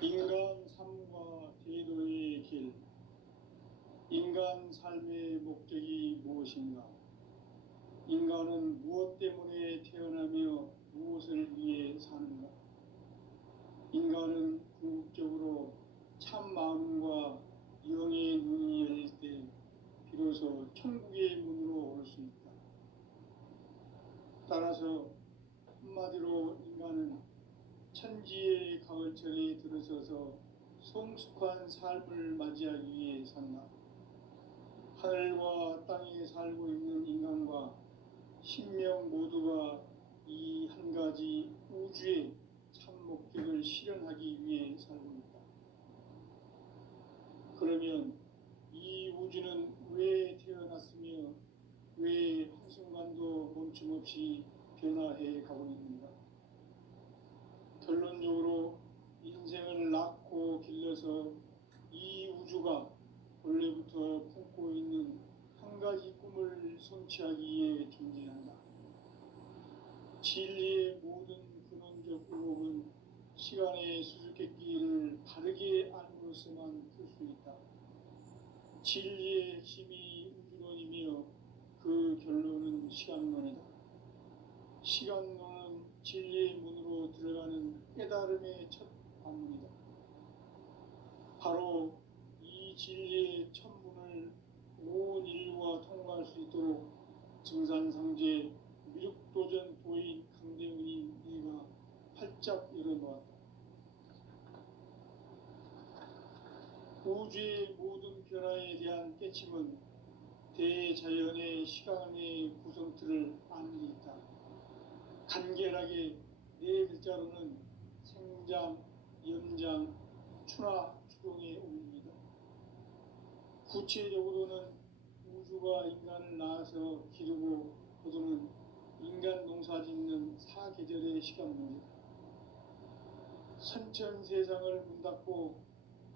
인간 삶과 대도의 길, 인간 삶의 목적이 무엇인가? 인간은 무엇 때문에 태어나며 무엇을 위해 사는가? 인간은 궁극적으로 참 마음과 영의 눈이 열릴 때 비로소 천국의 문으로 올 수 있다. 따라서 한마디로 인간은 천지의 가을철에 들어서서 성숙한 삶을 맞이하기 위해 산다. 하늘과 땅에 살고 있는 인간과 신명 모두가 이 한 가지 우주의 참 목적을 실현하기 위해 살고 있다. 그러면 이 우주는 왜 태어났으며 왜 한순간도 멈춤없이 변화해 가고 있는가? 결론적으로 인생을 낳고 길러서 이 우주가 원래부터 품고 있는 한 가지 꿈을 성취하기 위해 존재한다. 진리의 모든 근원적 의혹은 시간의 수수께끼를 바르게 알므로써만 풀 수 있다. 진리의 핵심이 우주론이며 그 결론은 시간론이다. 시간론은 진리의 문으로 들어가는 깨달음의 첫 관문이다. 바로 이 진리의 첫 문을 온 인류가 통과할 수 있도록 증산상제 미륵도전 도인 강대훈이 내가 활짝 열어놓았다. 우주의 모든 변화에 대한 깨침은 대자연의 시간의 구성틀을 아는 데 있다. 간결하게 네 글자로는 생장, 연장, 추나 추동의 원리이다. 구체적으로는 우주가 인간을 낳아서 기르고 거두는 인간 농사 짓는 사계절의 시간문이다. 선천 세상을 문닫고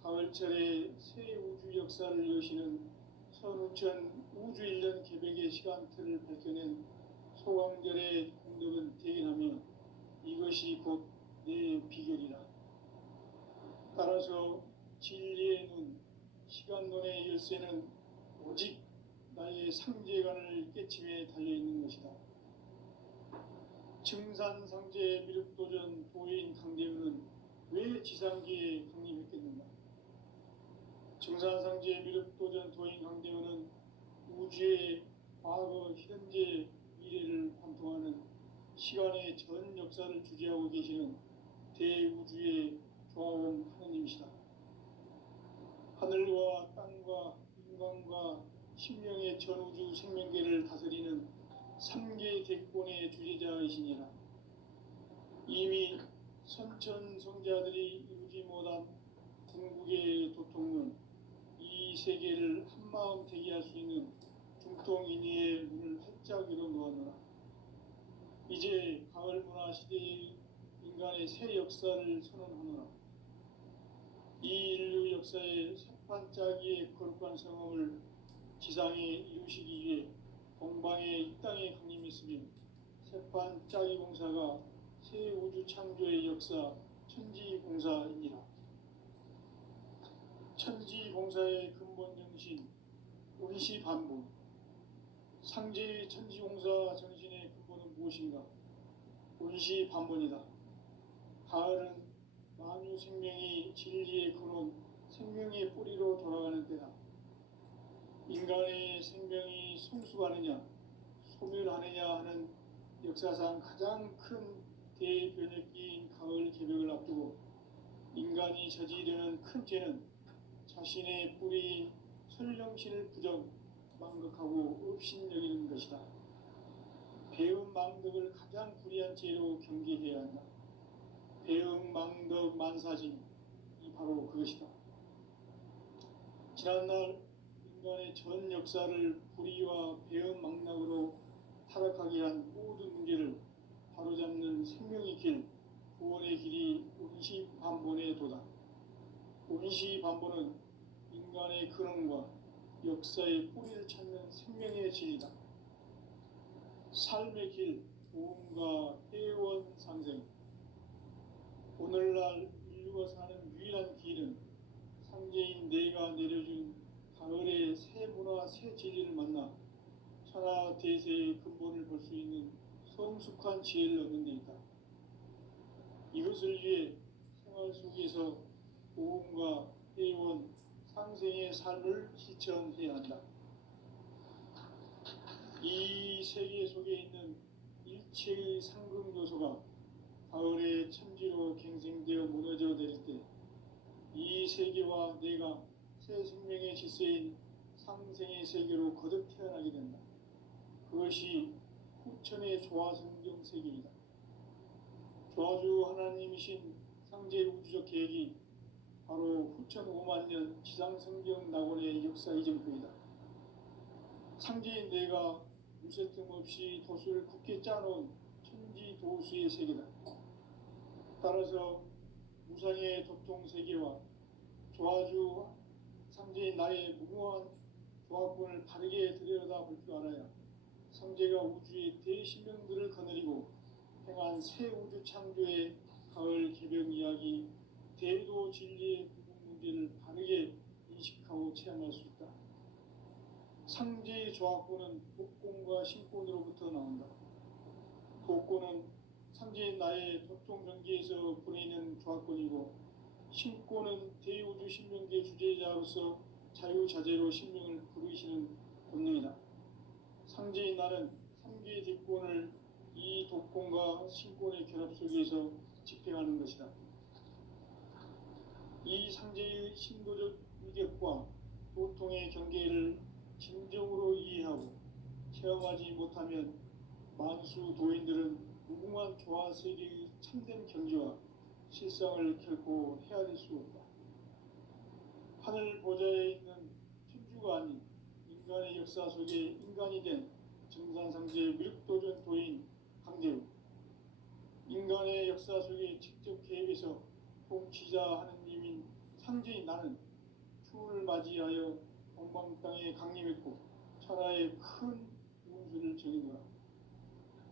가을철에 새 우주 역사를 여시는 선우천 우주 1년 개백의 시간틀을 밝혀낸 소광절의 공덕은 대견하며 이것이 곧 내 비결이라. 따라서 진리의 눈, 시간론의 열쇠는 오직 나의 상제관을 깨침에 달려있는 것이다. 증산상제 미륵도전 도인 강대훈은 왜 지상계에 강림했겠는가? 증산상제 미륵도전 도인 강대훈은 우주의 과거, 현재, 미래를 관통하는 시간의 전 역사를 주재하고 계시는 대우주의 조화원 하느님이시다. 하늘과 땅과 인간과 신명의 전우주 생명계를 다스리는 3계 대권의 주재자이시니라. 이미 선천성자들이 이루지 못한 궁극의 도통론, 이 세계를 한마음 되게 할 수 있는 중통인의의 문을 활짝 열어놓았노라. 이제 가을문화 시대의 인간의 새 역사를 선언하노라. 이 인류 역사의 새판짜기의 거룩한 성험을 지상에 이루시기 위해 동방의 이 땅에 강림했으며 새판짜기 공사가 새 우주 창조의 역사 천지공사이니라. 천지공사의 근본 정신 운시반본, 상제의 천지공사 정신의 근본은 무엇인가? 운시반본이다. 가을은 만유 생명이 진리의 근원, 생명의 뿌리로 돌아가는 때다. 인간의 생명이 성숙하느냐, 소멸하느냐 하는 역사상 가장 큰 대변혁기인 가을 개벽을 앞두고 인간이 저지르는 큰 죄는 자신의 뿌리인 설령신을 부정, 망극하고 업신여기는 것이다. 배음 망덕을 가장 불의한 죄로 경계해야 한다. 배음 망덕 만사짐이 바로 그것이다. 지난날 인간의 전 역사를 불의와 배음 망락으로 타락하게 한 모든 문제를 바로잡는 생명의 길, 구원의 길이 운시반본의 도다. 운시반본은 인간의 근원과 역사의 뿌리를 찾는 생명의 진리다. 삶의 길, 보험과 해원 상생. 오늘날 인류가 사는 유일한 길은 상제인 내가 내려준 가을의 새 문화 새 진리를 만나 천하 대세의 근본을 볼 수 있는 성숙한 지혜를 얻는 데 있다. 이것을 위해 생활 속에서 보험과 회원, 상생의 삶을 실천해야 한다. 이 세계 속에 있는 일체의 상극 요소가 가을의 천지로 갱생되어 무너져 내릴 때 이 세계와 내가 새 생명의 질서인 상생의 세계로 거듭 태어나게 된다. 그것이 후천의 조화성경 세계이다. 조화주 하나님이신 상제 우주적 계획이 바로 후천 5만 년 지상성경 낙원의 역사 이전표이다. 상제인 내가 무쇠틈 없이 도수를 굳게 짜놓은 천지 도수의 세계다. 따라서 무상의 도통 세계와 조화주 상제인 나의 무궁한 조화권을 바르게 들여다볼 줄 알아야 상제가 우주의 대신명들을 거느리고 행한 새 우주 창조의 가을 개벽 이야기, 대도 진리의 부분 문제를 바르게 인식하고 체험할 수 있다. 상제의 조화권은 독권과 신권으로부터 나온다. 독권은 상제인 나의 도통 전기에서 보내는 조화권이고, 신권은 대우주 신명계 주제자로서 자유자재로 신명을 부르시는 본능이다. 상제인 나는 3개의 뒷권을 이 독권과 신권의 결합 속에서 집행하는 것이다. 이 상제의 신도적 위격과 도통의 경계를 진정으로 이해하고 체험하지 못하면 만수 도인들은 무궁한 조화 세계의 참된 경지와 실상을 결코 헤아릴 수 없다. 하늘 보좌에 있는 천주가 아닌 인간의 역사 속에 인간이 된 정산상제의 미륵도전 도인 강대우, 인간의 역사 속에 직접 개입해서 통치자 하느님인 상제인 나는 추운을 맞이하여 on방 땅에 강림했고 천하의 큰 운수를 정해노라.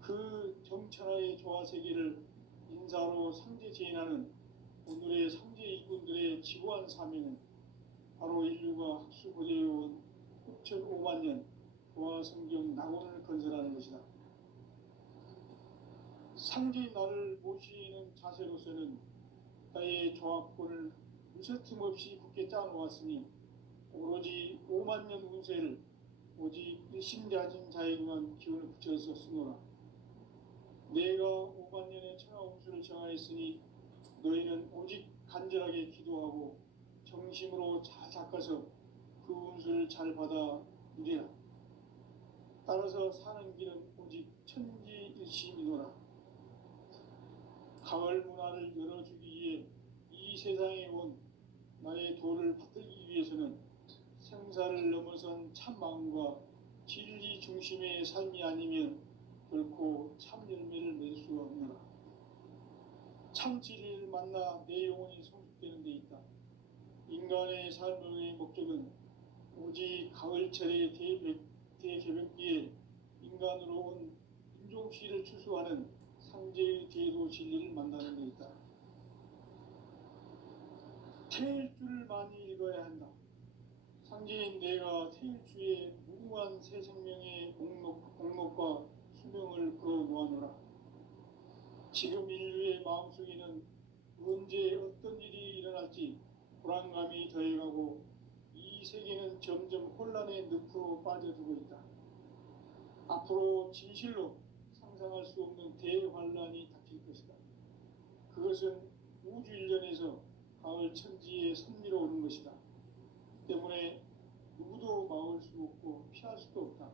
그 정천하의 조화세계를 인사로 상제 제인하는 오늘의 상제 이군들의 지고한 사명은 바로 인류가 학수고대해온 후천 5만 년 조화성경 낙원을 건설하는 것이다. 상제인 나를 모시는 자세로서는 나의 조화권을 무쇠틈 없이 굳게 짜놓았으니 오로지 5만 년 운세를 오직 일심자진 자에게만 기운을 붙여서 쓰노라. 내가 5만 년의 천하 운수를 정하였으니 너희는 오직 간절하게 기도하고 정심으로 잘 닦아서 그 운수를 잘 받아 누리라. 따라서 사는 길은 오직 천지일심이노라. 가을 문화를 열어주기 위해 이 세상에 온 나의 도를 받들기 위해서는 생사를 넘어선 참마음과 진리 중심의 삶이 아니면 결코 참 열매를 맺을 수가 없노라. 참 진리를 만나 내 영혼이 성숙되는 데 있다. 인간의 삶의 목적은 오직 가을철의 대개벽기에 인간으로 온 인종시를 추수하는 상제의 대도 진리를 만나는 데 있다. 태일주를 많이 읽어야 한다. 상제인 내가 태일주의 무궁한 새 생명의 공록과 수명을 풀어놓아노라. 지금 인류의 마음속에는 언제 어떤 일이 일어날지 불안감이 더해가고 이 세계는 점점 혼란의 늪으로 빠져들고 있다. 앞으로 진실로 상상할 수 없는 대환란이 닥칠 것이다. 그것은 우주 일련에서 가을 천지에 선미로 오는 것이다. 때문에 누구도 막을 수 없고 피할 수도 없다.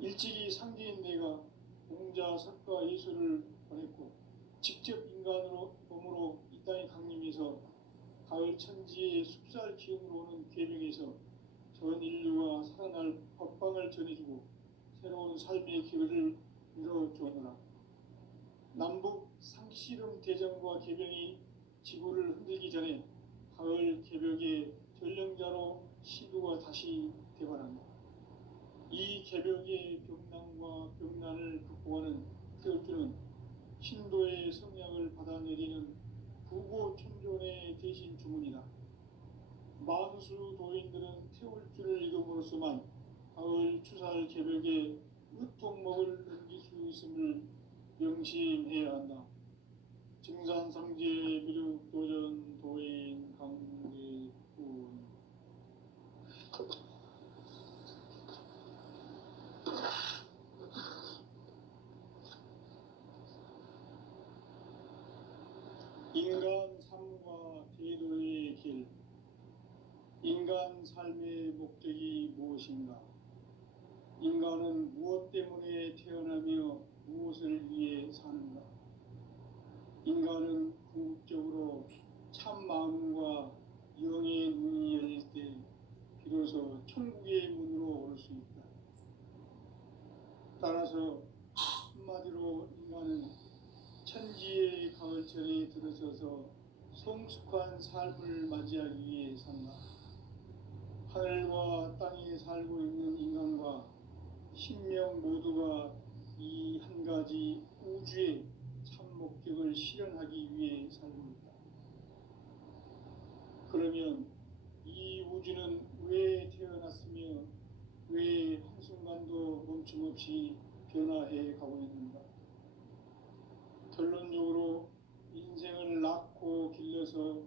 일찍이 상제인 내가 공자, 석가, 예수를 보냈고 직접 인간으로 몸으로 이 땅에 강림해서 가을 천지의 숲살 기운으로 오는 계명에서 전 인류가 살아날 법방을 전해주고 새로운 삶의 길을 열어주어라. 남북 상씨름 대전과 개병이 지구를 흔들기 전에 가을 개벽의 전령자로 시도가 다시 되관한다. 이 개벽의 병난과 병난을 극복하는 태울주는 신도의 성향을 받아내리는 부고천존의 대신 주문이다. 만수 도인들은 태울 줄을 읽음으로써만 가을 추살 개벽에 으통먹을 넘길 수 있음을 명심해야 한다. 증산상제 미륵 도전 도인 강대군. 인간 삶과 대도의 길. 인간 삶의 목적이 무엇인가? 인간은 무엇 때문에 태어나며 무엇을 위해 사는가? 인간은 궁극적으로 참 마음과 영의 눈이 열릴 때 비로소 천국의 문으로 올 수 있다. 따라서 한마디로 인간은 천지의 가을철에 들어서서 성숙한 삶을 맞이하기 위해 산다. 하늘과 땅에 살고 있는 인간과 신명 모두가 이 한 가지 우주의 참 목적을 실현하기 위해 살고 있다. 그러면 이 우주는 왜 태어났으며 왜 한순간도 멈춤없이 변화해 가고 있는가? 결론적으로 인생을 낳고 길러서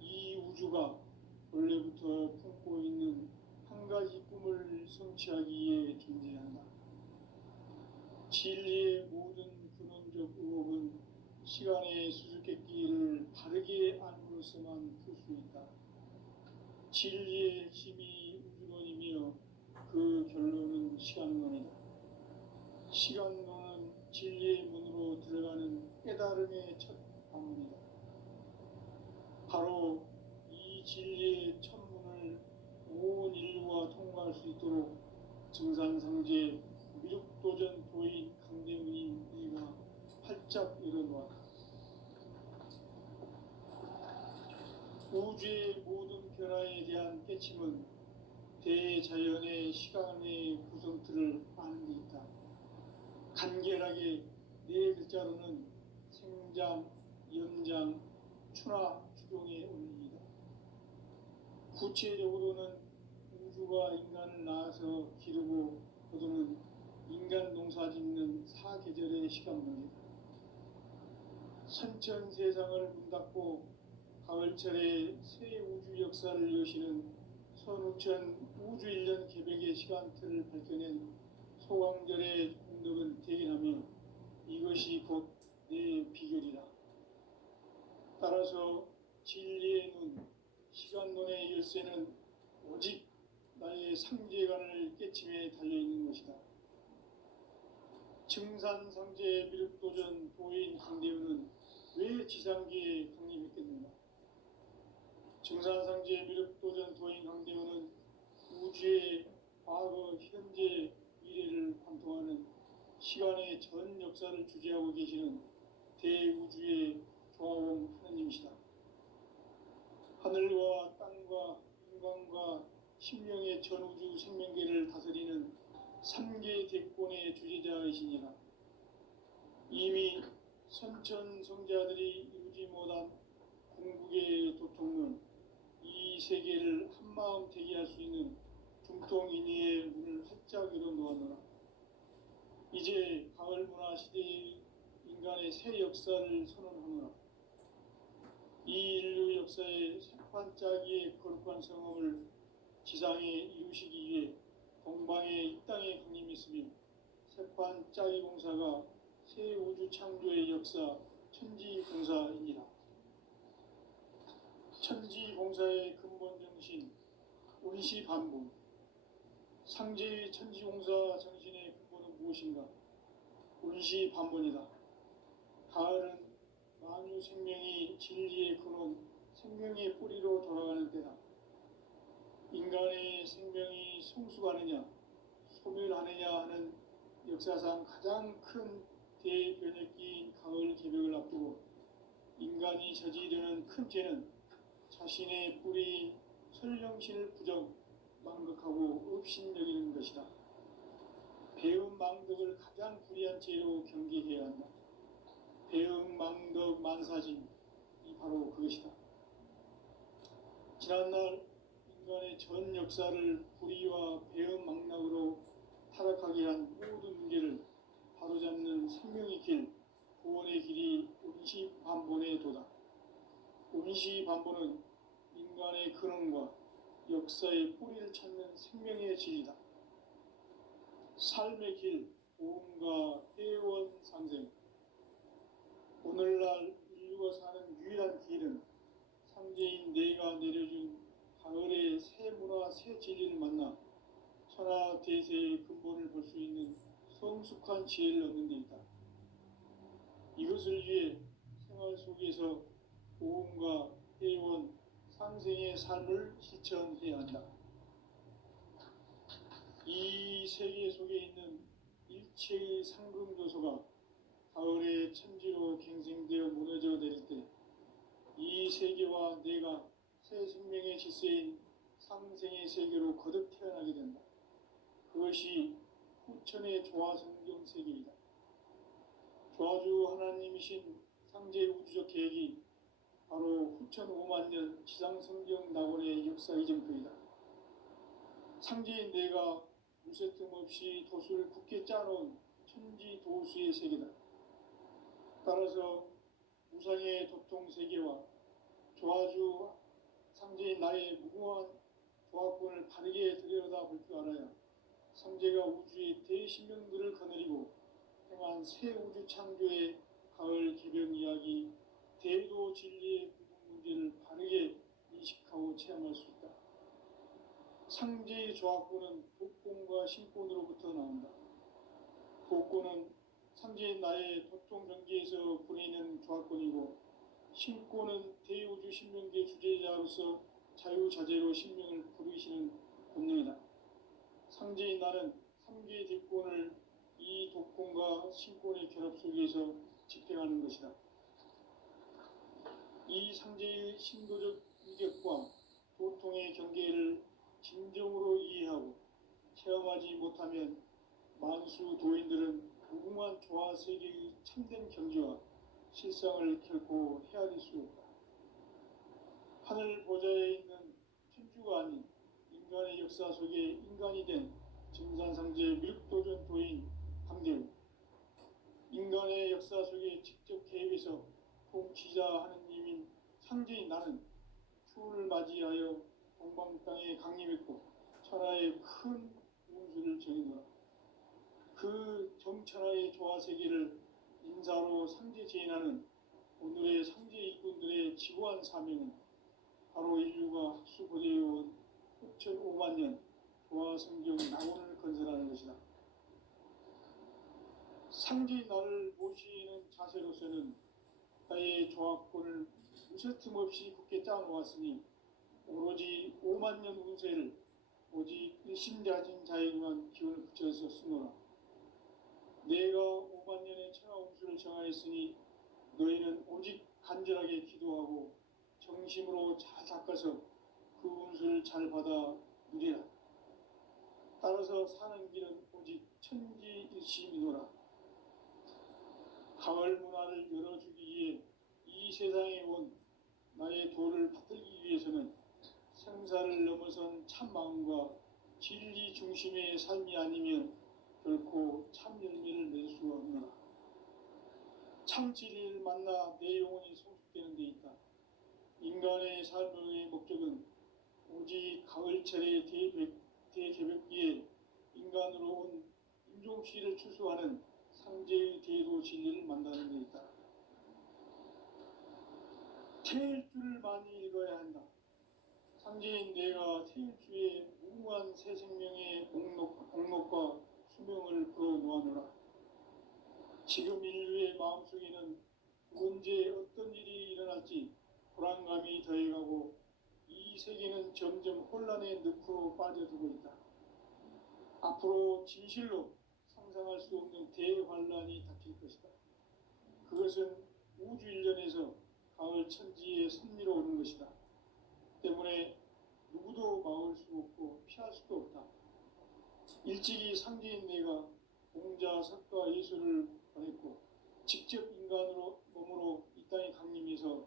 이 우주가 원래부터 품고 있는 한 가지 꿈을 성취하기 위해 존재한다. 진리의 모든 근원적 의혹은 시간의 수수께끼를 바르게 안으로서만 풀 수 있다. 진리의 핵심이 우주론이며 그 결론은 시간론이다. 시간론은 진리의 문으로 들어가는 깨달음의 첫 방문이다. 바로 이 진리의 첫 문을 온 인류가 통과할 수 있도록 증산상제 미륵도전 도인 강대문이 우리가 활짝 열어놓았다. 우주의 모든 변화에 대한 깨침은 대자연의 시간의 구성틀을 아는 데 있다. 간결하게 네 글자로는 생장, 연장, 추나 추동의 원리이다. 구체적으로는 우주가 인간을 낳아서 기르고 거두는 인간 농사 짓는 사계절의 시간 문제다. 선천 세상을 문 닫고 가을철에 새 우주 역사를 여시는 선우천 우주 1년 개벽의 시간틀을 밝혀낸 소광절의 공덕은 대견하며 이것이 곧 내 비결이다. 따라서 진리의 눈, 시간론의 열쇠는 오직 나의 상제관을 깨침에 달려있는 것이다. 증산상제 미륵도전 도인 강대우는 왜 지상계에 강림했겠는가? 증산상제 미륵도전 도인 강대우는 우주의 과거, 현재, 미래를 관통하는 시간의 전 역사를 주재하고 계시는 대우주의 조화원 하느님이시다. 하늘과 땅과 인간과 신명의 전우주 생명계를 다스리는 3계 대권의 주재자이시니라. 이미 선천성자들이 이루지 못한 궁극의 도통론, 이 세계를 한마음 되게 할 수 있는 중통인의의 문을 활짝 열어놓았노라. 이제 가을 문화 시대의 인간의 새 역사를 선언하노라. 이 인류 역사의 새반짝이의 거룩한 성험을 지상에 이루시기 위해 동방의 이 땅에 강림했으며 새반짝이 공사가 새 우주 창조의 역사 천지공사입니다. 천지공사의 근본 정신 운시반복. 상제의 천지공사 정신의 근본은 무엇인가? 운시반복이다. 가을은 만유 생명이 진리의 근원, 생명의 뿌리로 돌아가는 때다. 인간의 생명이 성숙하느냐, 소멸하느냐 하는 역사상 가장 큰 대변혁기인 가을 개벽을 앞두고 인간이 저지르는 큰 죄는 자신의 뿌리인 설령신을 부정, 망극하고 업신여기는 것이다. 배움 망덕을 가장 불의한 죄로 경계해야 한다. 배움 망덕 만사진, 이 바로 그것이다. 지난날 인간의 전 역사를 불의와 배은망락으로 타락하게 한 모든 문제를 바로잡는 생명의 길, 구원의 길이 운시반본에 도다. 운시반본은 인간의 근원과 역사의 뿌리를 찾는 생명의 진리다. 삶의 길, 보험과 애원상생. 오늘날 인류가 사는 유일한 길은 상제인 내가 내려준 가을의 새 문화 새 진리를 만나 천하 대세의 근본을 볼 수 있는 성숙한 지혜를 얻는 데 있다. 이것을 위해 생활 속에서 보험과 애원, 상생의 삶을 실천해야 한다. 이 세계 속에 있는 일체의 상금조소가 가을의 천지로 갱생되어 무너져 내릴 때 이 세계와 내가 새 생명의 질서인 상생의 세계로 거듭 태어나게 된다. 그것이 후천의 조화성경 세계이다. 조화주 하나님이신 상제 우주적 계획이 바로 후천 5만 년 지상성경 낙원의 역사 이정표이다. 상제인 내가 무쇠틈 없이 도수를 굳게 짜놓은 천지 도수의 세계다. 따라서 무상의 도통 세계와 조화주 상제인 나의 무궁한 조화권을 바르게 들여다볼 줄 알아야 상제가 우주의 대신명들을 거느리고 행한 새 우주 창조의 가을 개변 이야기, 대도 진리의 구분 문제를 바르게 인식하고 체험할 수 있다. 상제의 조화권은 독권과 신권으로부터 나온다. 독권은 상제인 나의 도통 경계에서 부리는 조화권이고, 신권은 대우주 신명계 주제자로서 자유자재로 신명을 부르시는 본능이다. 상제인 나는 3개의 대권을 이 독권과 신권의 결합 속에서 집행하는 것이다. 이 상제의 신도적 위격과 도통의 경계를 진정으로 이해하고 체험하지 못하면 만수 도인들은 무궁한 조화 세계의 참된 경지와 실상을 결코 헤아릴 수 없다. 하늘 보좌에 있는 천주가 아닌 인간의 역사 속에 인간이 된 증산상제 밀도전 도인 강대우, 인간의 역사 속에 직접 개입해서 통치자 하느님인 상제인 나는 추운을 맞이하여 동방 땅에 강림했고 천하의 큰 운수를 정해놓아 그 정천하의 조화 세계를 인사로 상제 제인하는 오늘의 상제 일꾼들의 지고한 사명은 바로 인류가 학수고대해온 후천 5만 년 조화 성경 낙원을 건설하는 것이다. 상제인 나를 모시는 자세로서는 나의 조화권을 무쇠틈 없이 굳게 짜놓았으니 오로지 5만 년 운세를 오직 일심자진 자에게만 기운을 붙여서 쓰노라. 내가 5만 년의 천하 운수를 정하였으니 너희는 오직 간절하게 기도하고 정심으로 잘 닦아서 그 운수를 잘 받아 누리라. 따라서 사는 길은 오직 천지일심이노라. 가을 문화를 열어주기 위해 이 세상에 온 나의 도를 받들기 위해서는 생사를 넘어선 참 마음과 진리 중심의 삶이 아니면 결코 참 열매를 맺을 수가 없노라. 참 진리를 만나 내 영혼이 성숙되는 데 있다. 인간의 삶의 목적은 오직 가을철의 대개벽기에 인간으로 온 인종시를 추수하는 상제의 대도 진리를 만나는 데 있다. 태일주를 많이 읽어야 한다. 상제인 내가 태일주의 무궁한 새 생명의 목록과 수명을 불어놓아노라. 지금 인류의 마음속에는 언제 어떤 일이 일어날지 불안감이 더해가고 이 세계는 점점 혼란의 늪으로 빠져들고 있다. 앞으로 진실로 상상할 수 없는 대환란이 닥칠 것이다. 그것은 우주 일련에서 가을 천지에 선미로 오는 것이다. 때문에 누구도 막을 수 없고 피할 수도 없다. 일찍이 상제인 내가 공자, 석가, 예수를 보냈고 직접 인간으로 몸으로 이 땅에 강림해서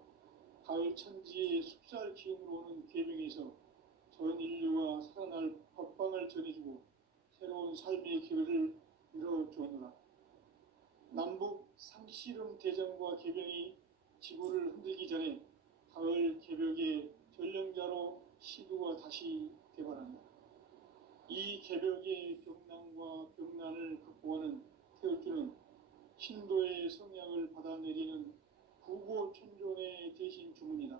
가을 천지의 숲살 기운으로 오는 궤병에서 전 인류가 살아날 법방을 전해주고 새로운 삶의 기회를 열어주오노라. 남북 상씨름 대전과 개병이 지구를 흔들기 전에 가을 개벽의 전령자로 시두가 다시 개발한다. 이 개벽의 병난과 병난을 극복하는 태울주는 신도의 성향을 받아내리는 부고천존의 대신 주문이다.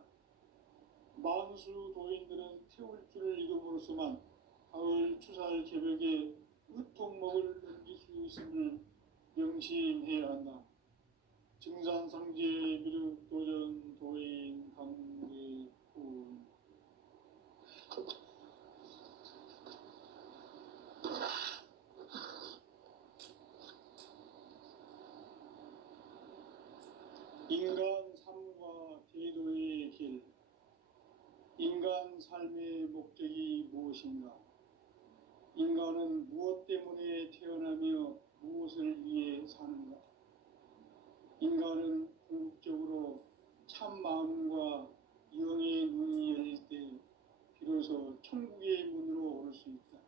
만수 도인들은 태울주를 이름으로서만 가을 추살 개벽의 으통목을 넘길 수 있음을 명심해야 한다. 증산상제 미륵도전 도인 강대군. 인간 삶과 대도의 길. 인간 삶의 목적이 무엇인가? 인간은 무엇 때문에 태어나며 무엇을 위해 사는가? 인간은 궁극적으로 참 마음과 영의 눈이 열릴 때 비로소 천국의 문으로 올 수 있다.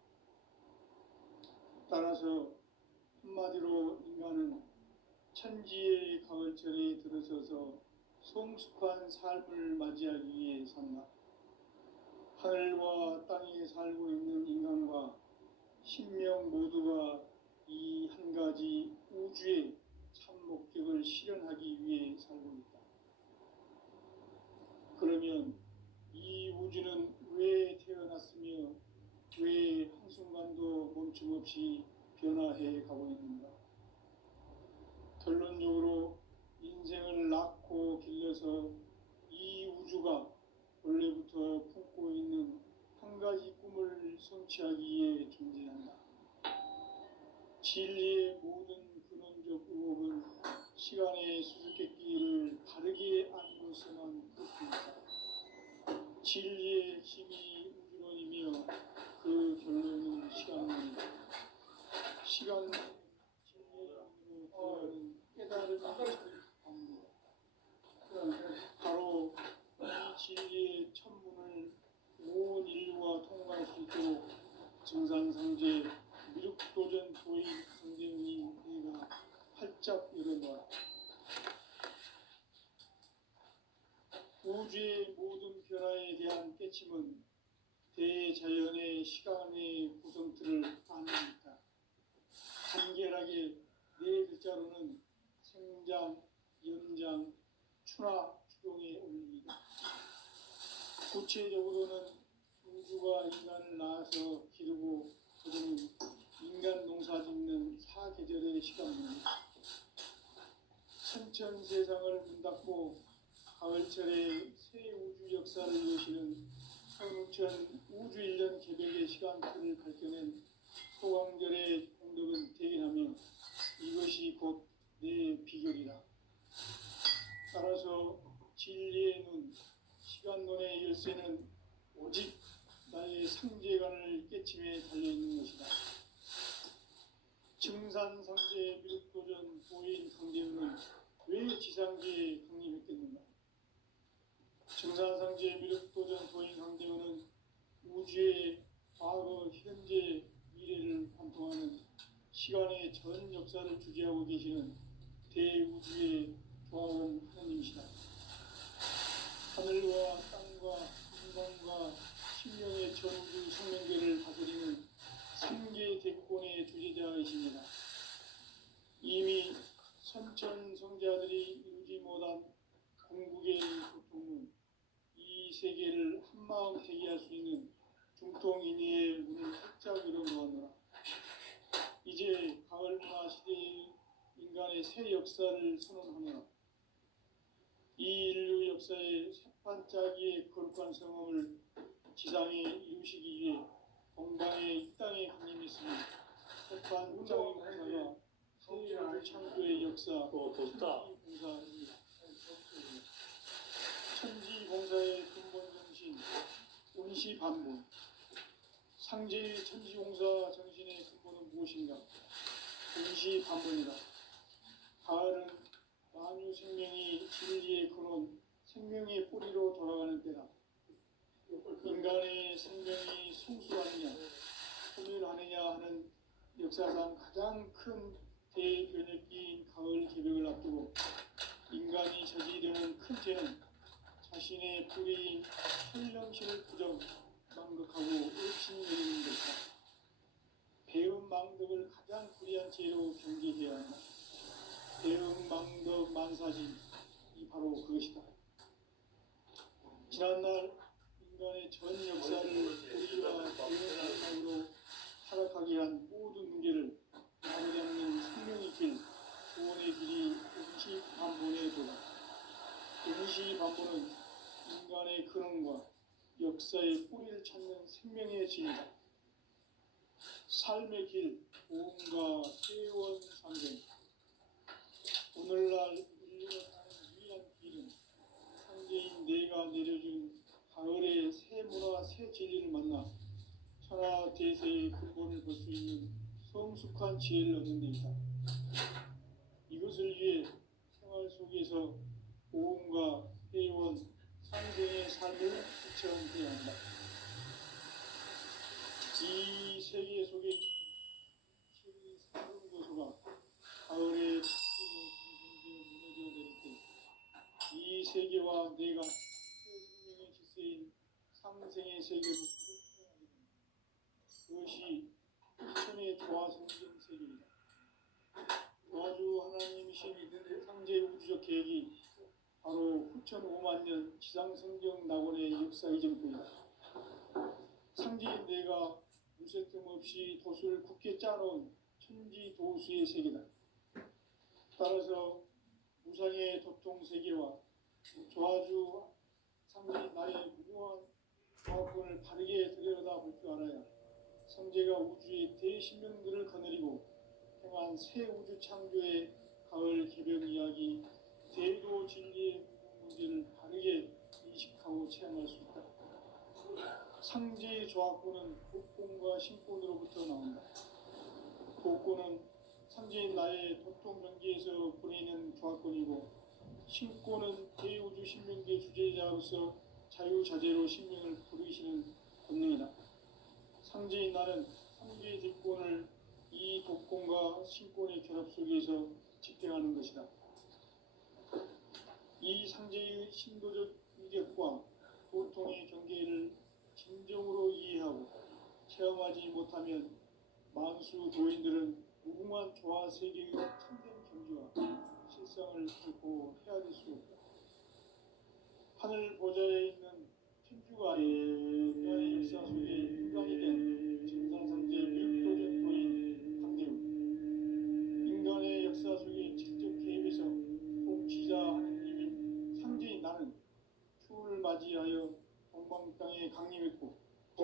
따라서 한마디로 인간은 천지의 가을철에 들어서서 성숙한 삶을 맞이하기 위해 산다. 하늘과 땅에 살고 있는 인간과 신명 모두가 이 한 가지 우주의 참 목적을 실현하기 위해 살고 있다. 그러면 이 우주는 왜 태어났으며 왜 한순간도 멈춤없이 변화해 가고 있는가? 결론적으로 인생을 낳고 길러서 이 우주가 원래부터 품고 있는 한 가지 꿈을 성취하기 위해 존재한다. 진리의 모든 근원적 의혹은 시간의 수수께끼를 바르게 알고서만 그렇습니다. 진리의 핵심이 우주론이며 그 결론은 시간론이다. 시간은 진리론으로 들어가는 깨달음이 전부입니다. 바로 이 진리의 천문을 온 인류가 통과할 수 있도록 증산상제 미륵도전 도인 강대훈이 내가 활짝 열어놓아. 우주의 모든 변화에 대한 깨침은 대자연의 시간의 구성틀을 아닙니까? 간결하게 네 글자로는 생장, 연장, 추나 추동에 올립니다. 구체적으로는 우주가 인간을 낳아서 기르고 그들은 인간 농사 짓는 사계절의 시간입니다. 천천 세상을 문 닫고 가을철에 새 우주 역사를 여시는 선우천 우주 1년 개벽의 시간틀을 밝혀낸 소강절의 공덕은 대견하며 이것이 곧 내 비결이다. 따라서 진리의 눈, 시간론의 열쇠는 오직 나의 상제관을 깨침에 달려있는 것이다. 증산상제 미륵도전 도인 강대훈은 왜 지상계에 강림했겠는가? 증산상제 미륵도전 도인 강대훈은 우주의 과거, 현재, 미래를 관통하는 시간의 전 역사를 주재하고 계시는 대우주의 조화원 하나님이시다. 하늘과 땅과 인간과 신령의 전우주 생명계를 다스리는 삼계 대권의 주제자이십니다. 이미 선천 성자들이 이루지 못한 궁극의 고통은 이 세계를 한마음 되게 할 수 있는 중통인의의 문을 활짝 열어놓았노라. 이제 가을 문화 시대의 인간의 새 역사를 선언하노라. 이 인류 역사의 새판짜기의 거룩한 성험을 지상에 이루시기 위해 동방의 이 땅에 강림했으니 새판짜기 공사가 새 우주 창조의 역사 천지공사입니다. 천지공사의 근본 정신 운시반문. 상제의 천지공사 정신의 근본은 무엇인가? 운시반문이다. 가을은 만유 생명이 진리의 근원 생명의 뿌리로 돌아가는 때다. 인간의 생명이 성숙하느냐 소멸하느냐 하는 역사상 가장 큰 대변혁기인 가을 개벽을 앞두고 인간이 저지르는 큰 죄는 자신의 뿌리인 혈령신을 부정망덕하고 의심내리는 것이다. 배은망덕을 가장 불의한 죄로 경계해야 한다. 배은망덕 만사진이 바로 그것이다. 지난날 인간의 전 역사를 우리와 배은망덕으로 타락하게 한 모든 문제를 바로잡는 생명의 길, 구원의 길이 임시반본에 도다. 임시반본은 인간의 근원과 역사의 뿌리를 찾는 생명의 진이다. 삶의 길, 보험과 회원 상생. 오늘날 인류가 사는 유일한 길은 상제인 내가 내려준 가을의 새 문화, 새 진리를 만나 천하 대세의 근본을 볼 수 있는 성숙한 지혜를 얻는 데 있다. 이것을 위해 생활 속에서 보험과 회원, 상생의 삶을 실천해야 한다. 이 세계 속에 있는 작은 요소가 가을에 무너져 내릴 때, 이 세계와 내가 새 생명의 질서인 상생의 세계로 소통하게 된다. 그것이 후천의 조화성경 세계이다. 조화주 하나님이신 상제 우주적 계획이 바로 후천 5만 년 지상성경 낙원의 역사 이전부이다. 상제인 내가 무쇠 틈 없이 도수를 굳게 짜놓은 천지 도수의 세계다. 따라서 무상의 도통 세계와 조화주 상제인 나의 무궁한 조화권을 바르게 들여다볼 줄 알아야 성제가 우주의 대신명들을 거느리고 행한 새 우주 창조의 가을 개벽 이야기, 대도 진리의 문제를 바르게 인식하고 체험할 수 있다. 상제의 조합권은 복권과 신권으로부터 나온다. 복권은 상제인 나의 도통 경계에서 보내는 조합권이고, 신권은 대우주 신명계 주제자로서 자유자재로 신명을 부르시는 권능이다. 상제인 나는 상제의 뒷권을 이 복권과 신권의 결합 속에서 집행하는 것이다. 이 상제의 신도적 위력과 도통의 경계를 진정으로 이해하고 체험하지 못하면 만수 도인들은 무궁한 조화 세계의 참된 경지와 실상을 결코 헤아릴 수 없다. 하늘 보좌에 있는 천주가 인간의 역사 속에 인간이 된 진상상제 육도전 도인 강대우, 인간의 역사 속에 직접 개입해서 통치자 하느님인 상제인 나는 추운을 맞이하여 동방 땅에 강림했고 그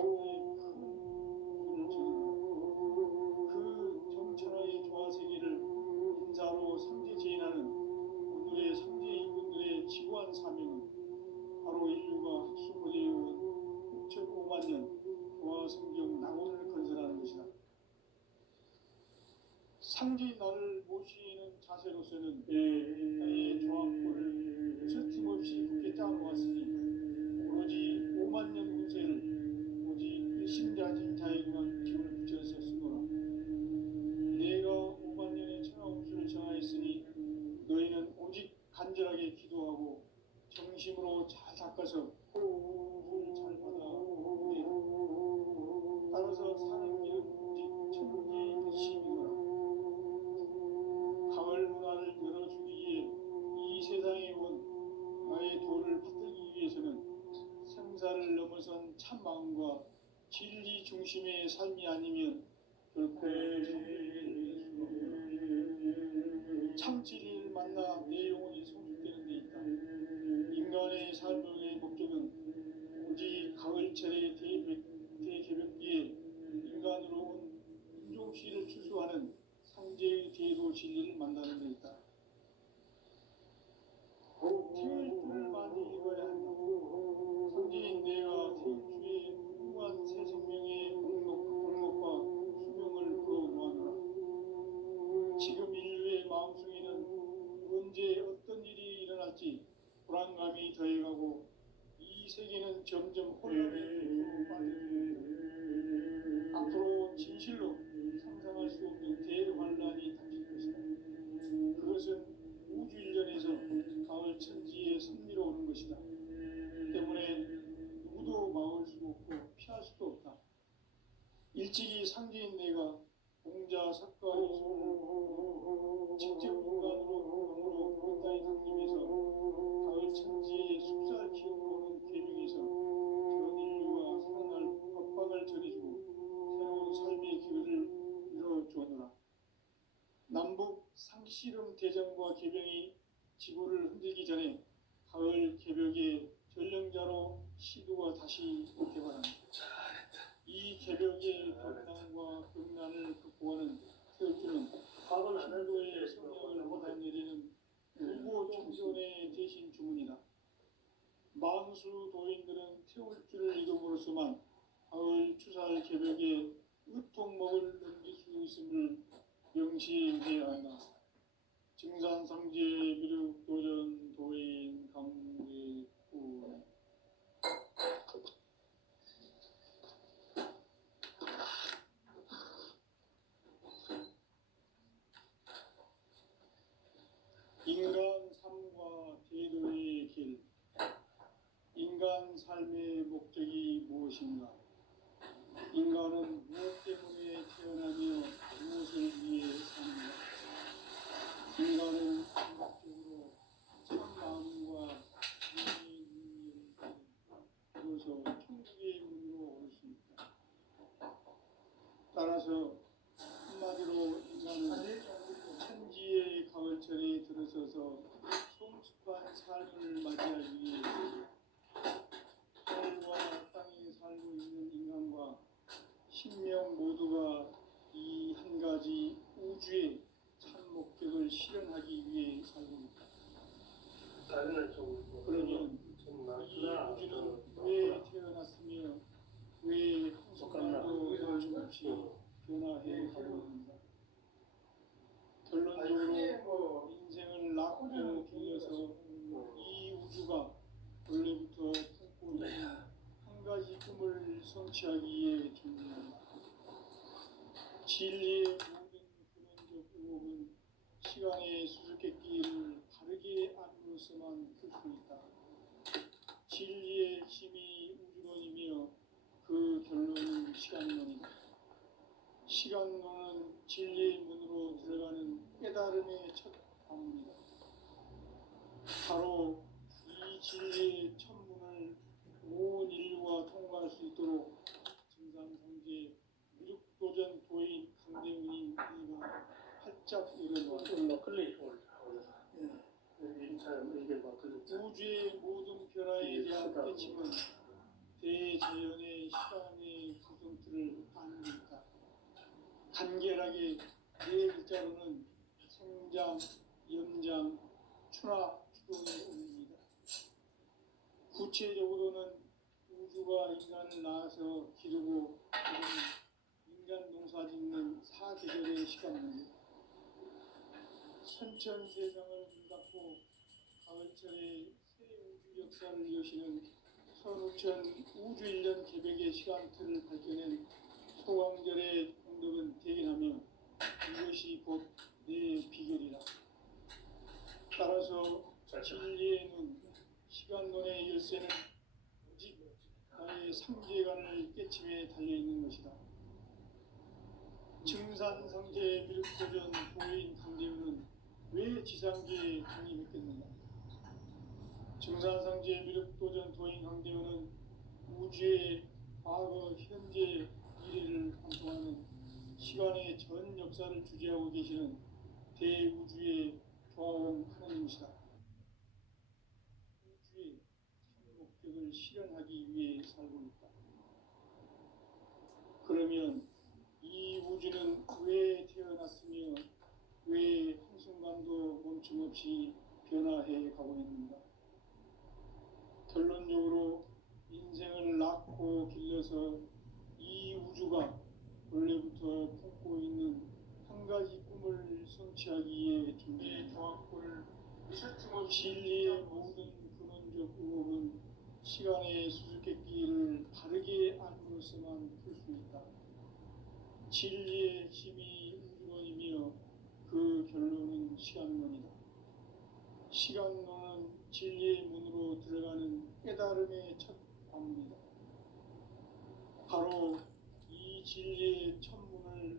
정천하의 조화 세계를 인사로 상제 제인하는 오늘의 상제 인군들의 지구한 사명은 바로 인류가 학수고대해온 6,5만 년 조화 성경 낙원을 건설하는 것이다. 상제인 나를 모시는 자세로서는 나의 조화권을 틈없이 굳게 짜놓았으니 오로지 5만 년 운세를 오직 일심자진 자에게만 기운을 붙여서 쓰노라. 내가 5만 년의 천하 운수를 정하였으니 너희는 오직 간절하게 기도하고 정심으로 잘 닦아서 운수를 잘 받아 따라서 사는 길은 오직 천지 대심이노라. 가을 문화를 열어주기 위해 이 세상에 온 나의 도를 받들기 위해서는 생사를 넘어선 참 마음과 진리 중심의 삶이 아니면 결코 참 진리를 만나 내 영혼이 성숙되는 데 있다. 인간의 삶의 목적은 오직 가을철의 대개벽기에 인간으로 온 인종시를 추수하는 상제의 대도 진리를 만나는 데 있다. 태일 줄을 많이 읽어야 한다. 상제인 내가 태일주의 무궁한 새 생명의 공목과 수명을 불어놓아노라. 지금 인류의 마음속에는 언제 어떤 일이 세계는 점점 혼란의 늪으로 빠져들고 앞으로 진실로 상상할 수 없는 대환란이 닥칠 것이다. 그것은 우주 일련에서 가을 천지의 섭리로 오는 것이다. 때문에 누구도 막을 수 없고 피할 수도 없다. 일찍이 상제인 내가 공자 석가의 손을 직접 인간으로 가까이 당기면서 가을 천지의 숲살 기운으로 오는 계중에서 전 인류와 살아날 법방을 전해주고 새로운 삶의 기회를 열어주었노라. 남북 상씨름 대전과 개병이 지구를 흔들기 전에 가을 개벽의 전령자로 시도가 다시 개발한다. 이 개벽의 격난과 극난을 극복하는 태울주는 신도의 성령을 받아내리는 불고 총선의 대신 주문이다. 만수 도인들은 태울주를 이름으로서만 가을 추살 개벽의 으통목을 넘길 수 있음을 명시해야 한다. 증산상제 미륵 도전 도인 강대구 인간 삶과 제도의 길. 인간 삶의 목적이 무엇인가? 인간은 무엇 때문에 태어나며 무엇을 위해 사는가? 인간은 궁극적으로 참 마음과 윤리의 능력을 비로소 천국의 문으로 올 수 있다. 따라서 한마디로 인간은 천지의 가을철에 들어서서 성숙한 삶을 맞이하기 위해 하늘과 땅에 살고 있는 인간과 신명 모두가 이 한 가지 우주의 참 목적을 실현하기 위해 살고 있다. 그러면 이 우주는 왜 태어났으며 왜 한순간도 멈춤없이 변화해 가고 있는가? 결론적으로 인생을 낳고 길러서 이 우주가 원래부터 품고 있는 한 가지 꿈을 성취하기 위해 존재한다. 진리의 모든 근원적 의혹은 시간의 수수께끼를 바르게 알므로서만 풀 수 있다. 진리의 핵심이 우주론이며 그 결론은 시간론이다. 시간론은 진리의 문으로 들어가는 깨달음의 첫 관문이다. 바로 이 진리의 첫 문을 온 인류가 통과할 수 있도록 증산상제 미륵도전 도인 강대훈이 우리가 활짝 열어놓았다. 우주의 모든 변화에 대한 핵심은 대자연의 시간의 구성틀을 아는 데 있다. 간결하게 네 글자로는 생장, 연장, 추나 추동의 원리입니다. 구체적으로는 우주가 인간을 낳아서 기르고 인간 농사 짓는 사계절의 시간입니다. 선천 세상을 문 닫고 가을철에 새 우주 역사를 여시는 선우천 우주 일년 개벽의 시간틀을 밝혀낸 소광절의 공덕은 대견하며 이것이 곧 내 비결이라. 따라서 진리의 눈, 시간론의 열쇠는 오직 나의 삼재간을 깨침에 달려있는 것이다. 증산상제 미륵도전 도인 강대훈은 왜 지상계에 강림했겠는가? 증산상제 미륵도전 도인 강대훈은 우주의 과거, 현재, 미래를 관통하는 시간의 전 역사를 주재하고 계시는 대우주의 조화원 하나님이시다. 우주의 참 목적을 실현하기 위해 살고 있다. 그러면 이 우주는 왜 태어났으며 왜 한순간도 멈춤없이 변화해 가고 있는가? 결론적으로 인생을 낳고 길러서 이 우주가 원래부터 품고 있는 한 가지 꿈을 성취하기 위해 존재의 조합골을 진리의 모든 근원적 의혹은 시간의 수수께끼를 바르게 알므로써만 풀 수 있다. 진리의 핵심이 우주론이며 그 결론은 시간론이다. 시간론은 진리의 문으로 들어가는 깨달음의 첫 관문이다. 바로 이 진리의 첫 문을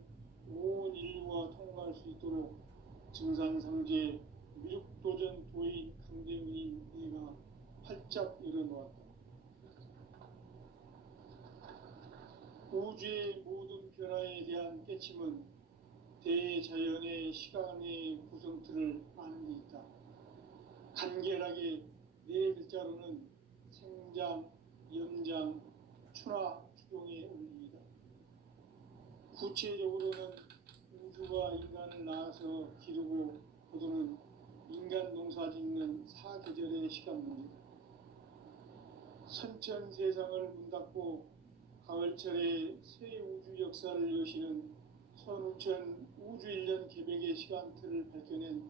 온 인류가 통과할 수 있도록 증산상제 미륵도전 도인 강대훈이 내가 활짝 열어놓았다. 우주의 모든 변화에 대한 깨침은 대자연의 시간의 구성틀을 아는 데 있다. 간결하게 네 글자로는 생장, 연장, 추나 추동의 원리이다. 구체적으로는 우주가 인간을 낳아서 기르고 거두는 인간 농사 짓는 사계절의 시간문이다. 선천 세상을 문 닫고 가을철에 새 우주 역사를 여시는 선우천 우주 1년 개백의 시간틀을 밝혀낸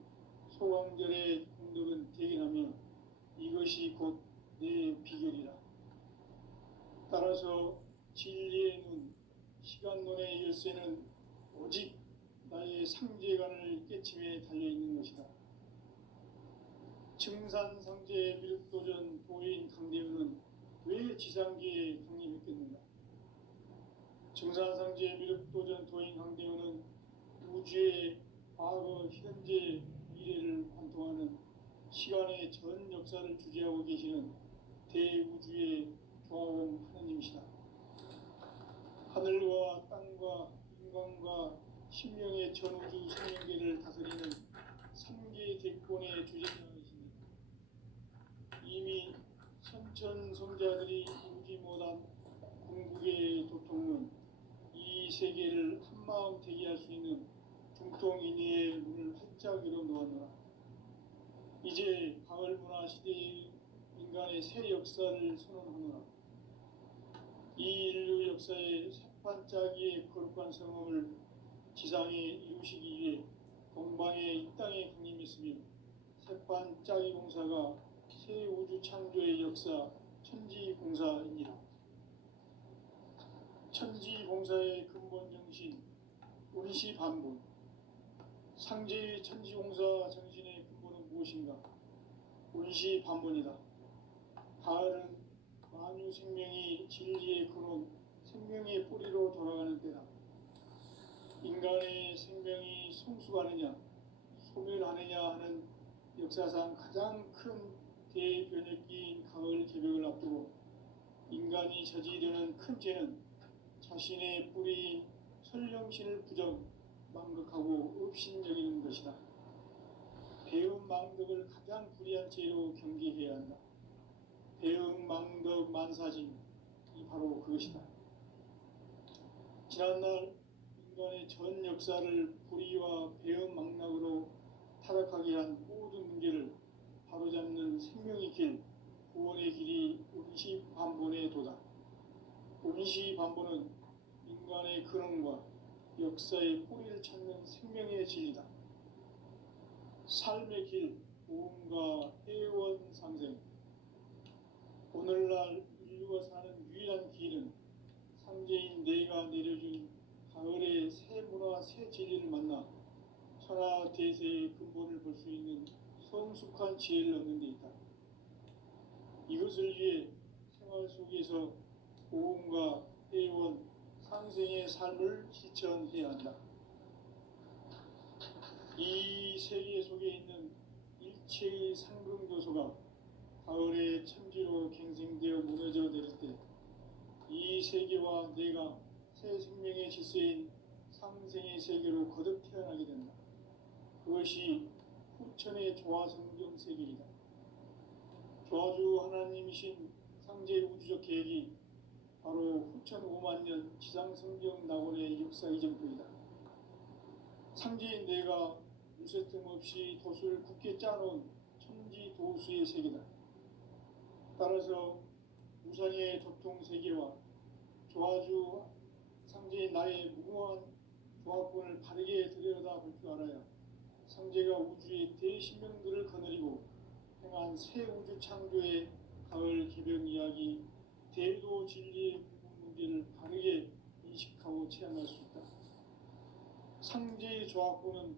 소강절의 공덕은 대견하며 이것이 곧 내 비결이라. 따라서 진리의 눈, 시간론의 열쇠는 오직 나의 상제관을 깨침에 달려있는 것이다. 증산상제 미륵도전 도인 강대훈은 왜 지상계에 강림했겠는가? 증산상제 미륵도전 도인 강대훈은 우주의 과거, 현재, 미래를 관통하는 시간의 전 역사를 주재하고 계시는 대우주의 조화원 하느님이시다. 하늘과 땅과 인간과 신명의 전우주 생명계를 다스리는 3계 대권의 주제자이십니다. 이미 선천성자들이 이루지 못한 궁극의 도통은 이 세계를 한마음 대기할 수 있는 중통인의의 문을 활짝 열어 놓았노라. 이제 가을 문화 시대의 인간의 새 역사를 선언하노라. 이 인류 역사의 새반짝이의 거룩한 성험을 지상에 이루시기 위해 동방의 이 땅에 강림했으며 새반짝이 공사가 새 우주 창조의 역사 천지공사입니다. 천지공사의 근본 정신 운시반본. 상제의 천지공사 정신의 근본은 무엇인가? 운시반본이다. 가을은 만유 생명이 진리의 근원, 생명의 뿌리로 돌아가는 때다. 인간의 생명이 성숙하느냐, 소멸하느냐 하는 역사상 가장 큰 대변혁기인 가을 개벽을 앞두고 인간이 저지르는 큰 죄는 자신의 뿌리인 설령신을 부정, 망극하고 업신여기는 것이다. 배움 망덕을 가장 불의한 죄로 경계해야 한다. 배움 망덕 만사징이 바로 그것이다. 지난날 인간의 전 역사를 불의와 배움 망락으로 타락하게 한 모든 문제를 바로잡는 생명의 길, 구원의 길이 운시반본의 도다. 운시반본은 인간의 근원과 역사의 뿌리를 찾는 생명의 진리다. 삶의 길, 보험과 해원상생. 오늘날 인류가 사는 유일한 길은 상제인 내가 내려준 가을의 새 문화, 새 진리를 만나 천하 대세의 근본을 볼 수 있는 성숙한 지혜를 얻는 데 있다. 이것을 위해 생활 속에서 보험과 해원, 상생의 삶을 실천해야 한다. 이 세계 속에 있는 일체의 상승교소가 가을의 천지로 갱생되어 무너져 내릴 때 이 세계와 내가 새 생명의 질서인 상생의 세계로 거듭 태어나게 된다. 그것이 후천의 조화성경 세계이다. 조화주 하나님이신 상제 우주적 계획이 바로 후천 5만 년 지상성경 낙원의 역사 이전부이다. 상제인 내가 무쇠뜸 없이 돛을 굳게 짜놓은 천지 도수의 세계다. 따라서 우상의 도통 세계와 조화주 상제인 나의 무궁한 조합권을 바르게 들여다볼 줄 알아야 상제가 우주의 대신명들을 거느리고 행한 새 우주 창조의 가을 기병 이야기 이야기, 대도 진리의 문제를 바르게 인식하고 체험할 수 있다. 상제조합부는